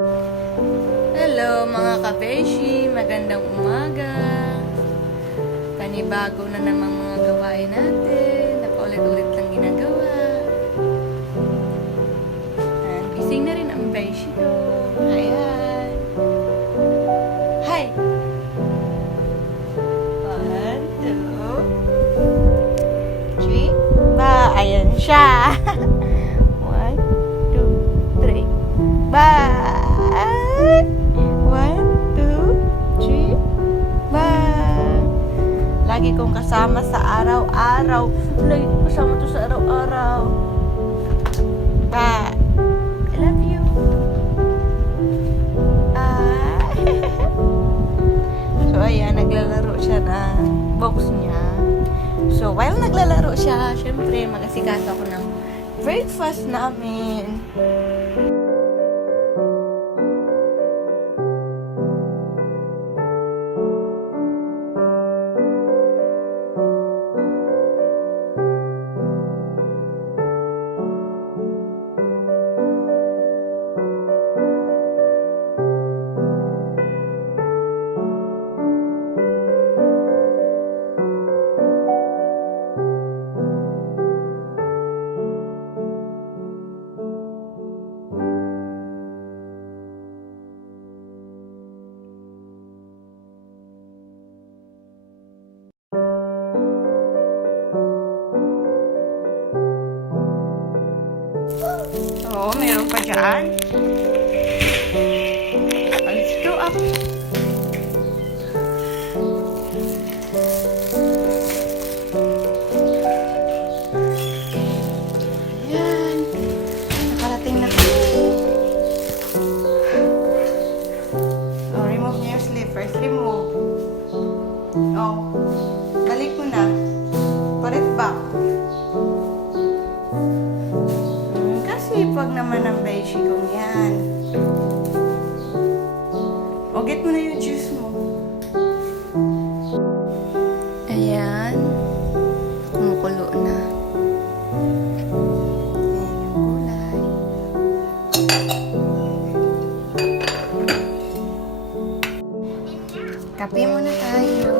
Hello mga kabeshi, magandang umaga. Panibago na namang mga gawain natin, napaulit-ulit lang ginagawa. And gising na rin ang beshi ko. Ayan. Hi! 1, 2, 3. Ba, ayan siya. 1, 2, 3. Ba! 1, 2, 3, bye! Lagi kong kasama sa araw-araw. Lagi kong kasama to sa araw-araw. Bye! I love you. So, ayan, naglalaro siya ng box niya. So, while naglalaro siya, syempre, mag-asikaso ako ng breakfast namin. Oo, meron pa dyan. Let's go up. Ayan. Nakarating na kami. Oh, remove niyo yung slippers. Remove. Oh. Balik mo na. Put it back. Sipag naman ang beshi kong yan. O, get mo na yung juice mo. Ayan. Kumukulo na. Ayan yung gulay. Kape muna tayo.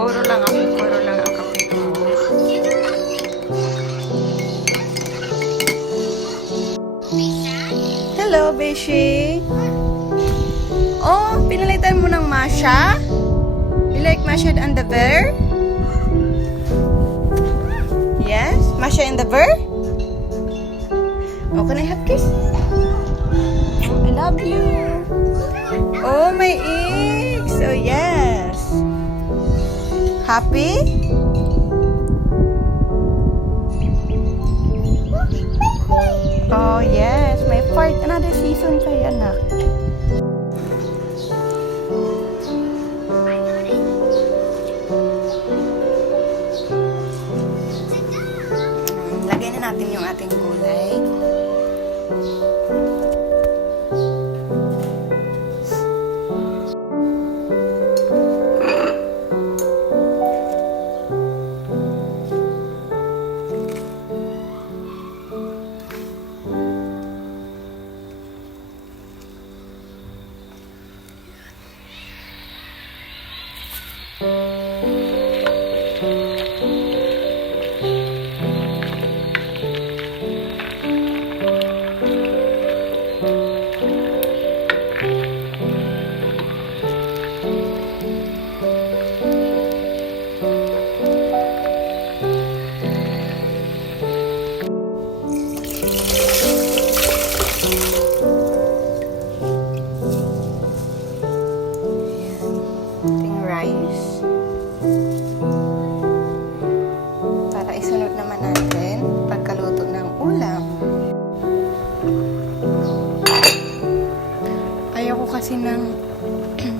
Puro lang ang kape ko. Hello, Beshi. Oh, pinalitan mo ng Masha? You like Masha and the bear? Yes? Masha and the bear? Oh, can I have kiss? I love you. Oh, my eggs. Oh, yes. Happy? Oh, yes. May part. Another season kayo, anak. Lagay na natin yung ating gulay.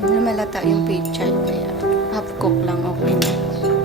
lumalata yung pechay. Kaya half cook lang, okay na.